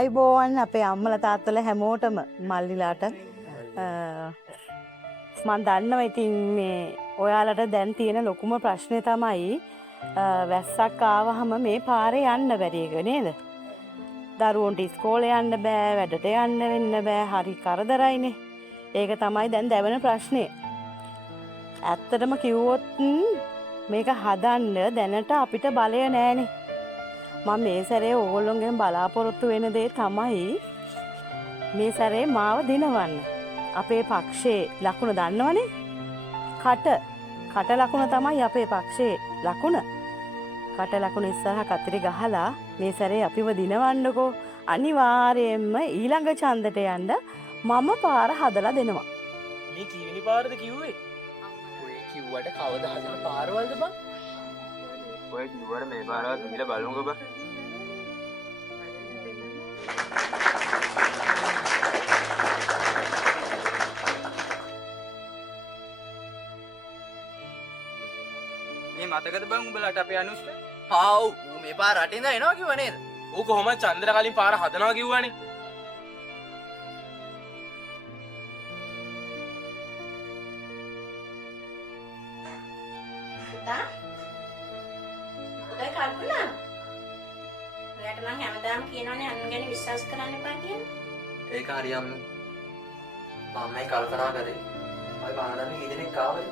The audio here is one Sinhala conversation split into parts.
ආයිබෝවන් අපේ අම්මලා තාත්තලා හැමෝටම මල්ලිලාට මම දන්නවා ඉතින් මේ ඔයාලට දැන් තියෙන ලොකුම ප්‍රශ්නේ තමයි වැස්සක් ආවහම මේ පාරේ යන්න බැරි එක නේද? දරුවන්ට ඉස්කෝලේ යන්න බෑ, වැඩට යන්න වෙන්න බෑ, හරි කරදරයිනේ. ඒක තමයි දැන් දැවෙන ප්‍රශ්නේ. ඇත්තටම කිව්වොත් මේක හදන්න දැනට අපිට බලය නෑනේ. මම මේ සැරේ ඕගොල්ලොන්ගෙන් බලාපොරොත්තු වෙන දේ තමයි මේ සැරේ මාව දිනවන්න. අපේ පක්ෂේ ලකුණ දන්නවනේ? කට ලකුණ තමයි අපේ පක්ෂේ ලකුණ. කට ලකුණ ඉස්සරහ කතරි ගහලා මේ සැරේ අපිව දිනවන්නකෝ. අනිවාර්යයෙන්ම ඊළඟ ඡන්දට යන්න මම පාර හදලා දෙනවා. මේ කීවෙනි පාරද කිව්වේ? ඔය කිව්වට කවදා හදන පාරවල්ද බං? ඔය කිව්වට මේ පාරවල් ගිහලා බලමුකෝ බං. මේ මතකද බං උඹලාට අපේ අනුෂ්ක? ආව් ඌ මේ පාර රටින් ඉඳලා එනවා කිව්වා නේද? ඌ කොහොමද චන්ද්‍ර කලින් පාර හදනවා කිව්වනේ. උදේ කල්පනා. ඔයාට මං හැමදාම කියනවනේ අනුන් ගැන විශ්වාස කරන්න එපා කියලා. ඒක හරියම් මම මේ කල්පනා කරේ. ඔය බානන්නේ කීදෙනෙක් ආවද?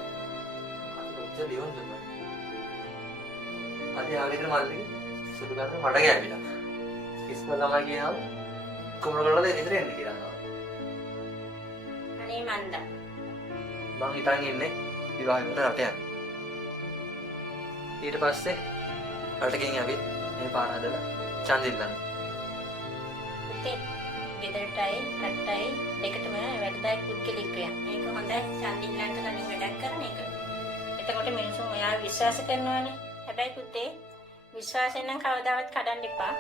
අද කොච්චර ලියවන්න දුන්නා. අද යාළුවෙක් මල්ලි සුදු ගන්න මට ගෑවිලා. ඉස්කෝල ළමයි කියනවා කොමර කරලා දෙන්න එන්න කියලා. අනේ මන්දා. මං හිතන් ඉන්නේ විවාහයට රට යන්න. ඊට පස්සේ රටකින් ඇවිත් මේ පාර හදලා ඡන්දිල්ලන්න. උතේ ගෙදරටයි රටටයි දෙකටම වැඩදායක පුද්ගලෙක් වෙනවා. මේක හොඳයි ඡන්දිල්ලන්ට කලින් වැඩක් කරන එක. එතකොට මිනිස්සුන් ඔයාව විශ්වාස කරනවානේ. හැබැයි පුතේ විශ්වාසයෙන් නම් කවදාවත් කඩන්න එපා.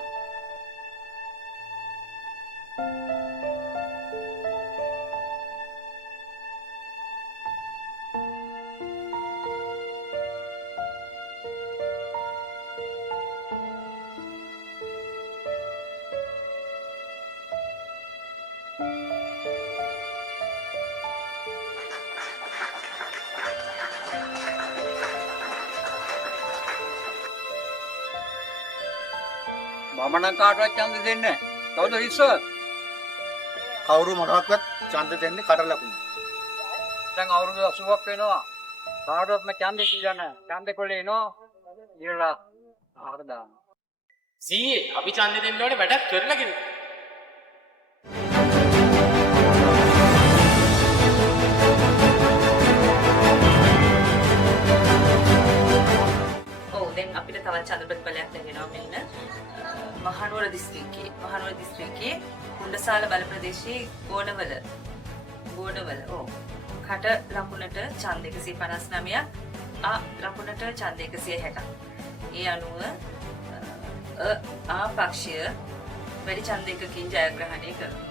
මම නම් කාටවත් ඡන්ද දෙන්නේ නැහැ. කවුද විශ්වාස? කවුරු මොනවාක්වත් ඡන්ද දෙන්නේ කට ලකුණු. දැන් අවුරුදු 80ක් වෙනවා. කාටවත් මම ඡන්දේ කියලා නැහැ. ඡන්දේ කොල්ලේ එනවා. ඉරලා ආහාර දානවා. සීයේ අපි ඡන්දෙ දෙන්න ඕනේ වැඩක් කරලාගෙන. ඔව් දැන් අපිට තවත් ඡන්ද ප්‍රතිඵලයක් ලැබෙනවා මෙන්න. මහනුවර දිස්ත්‍රික්කයේ කුණ්ඩසාල බල ප්‍රදේශයේ ගෝඩවල ඔව් කට ලකුණට ඡන්ද 159ක් ආ ලකුණට ඡන්ද 160ක්. ඒ අනුව ආ පක්ෂය වැඩි ඡන්දයකින් ජයග්‍රහණය කරනවා.